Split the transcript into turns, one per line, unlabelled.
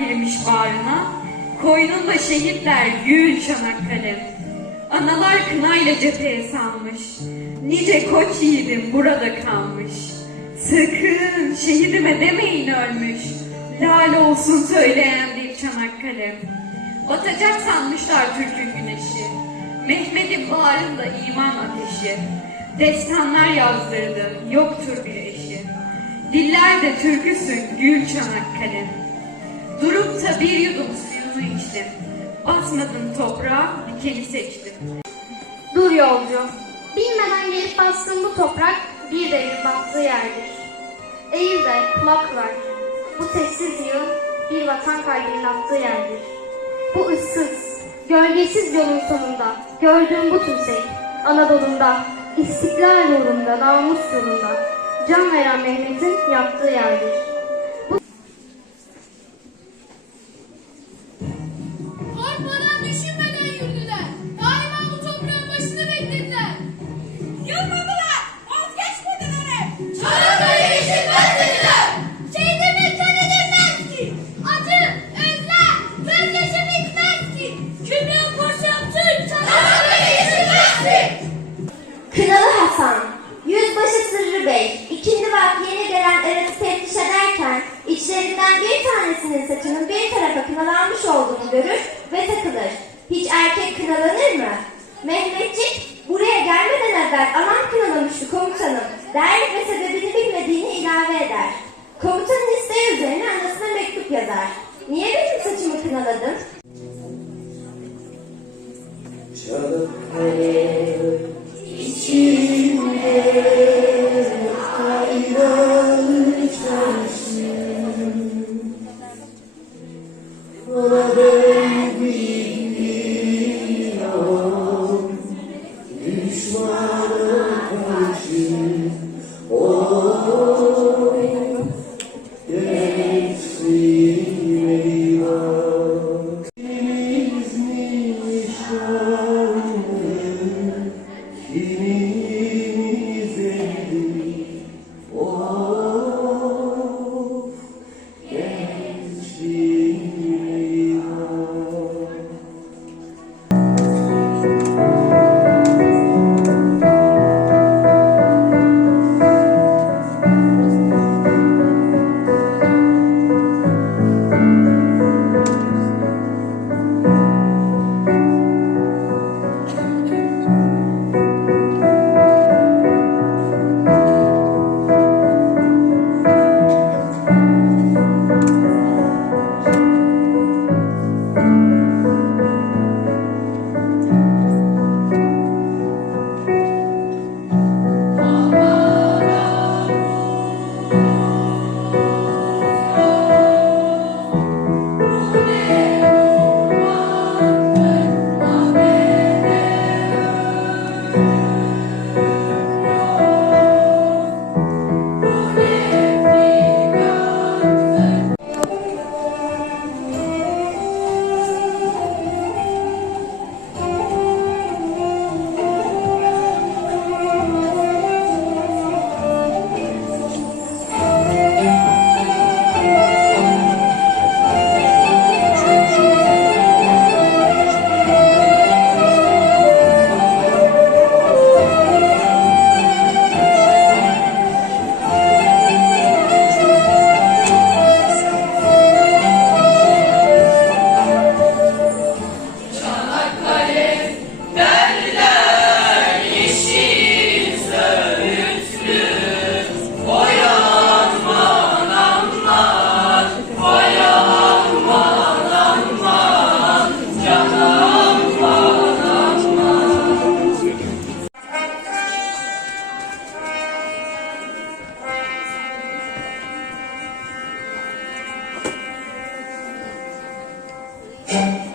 girmiş bağrına. Koynunda şehitler gül Çanakkale. Analar kınayla cepheye salmış. Nice koç yiğidim burada kalmış. Sakın şehidime demeyin ölmüş. Lale olsun söyleyen bir Çanakkale. Batacak sanmışlar Türk'ün güneşi. Mehmet'in bağrında iman ateşi. Destanlar yazdırdı, yoktur bir eşi. Dillerde türküsün gül Çanakkale. Durup da bir yudum suyunu içtim. Basmadım toprağa, dikeni seçtim.
Dur yolcu. Bilmeden gelip bastığın bu toprak bir devrin battığı yerdir. Eğil de kulak ver. Bu sessiz yığın bir vatan kalbinin attığı yerdir. Bu ıssız, gölgesiz yolun sonunda gördüğüm bu tümsek Anadolu'nda, istiklal uğrunda, namus yolunda can veren Mehmet'in yaptığı yerdir.
Görür ve takılır. Hiç erkek kınalanır mı? Mehmetçik buraya gelmeden evvel anam kınalamıştı komutanım der ve sebebini bilmediğini ilave eder. Komutanın isteği üzerine anasına mektup yazar. Niye benim saçımı kınaladın?
Çanakkale Yeah.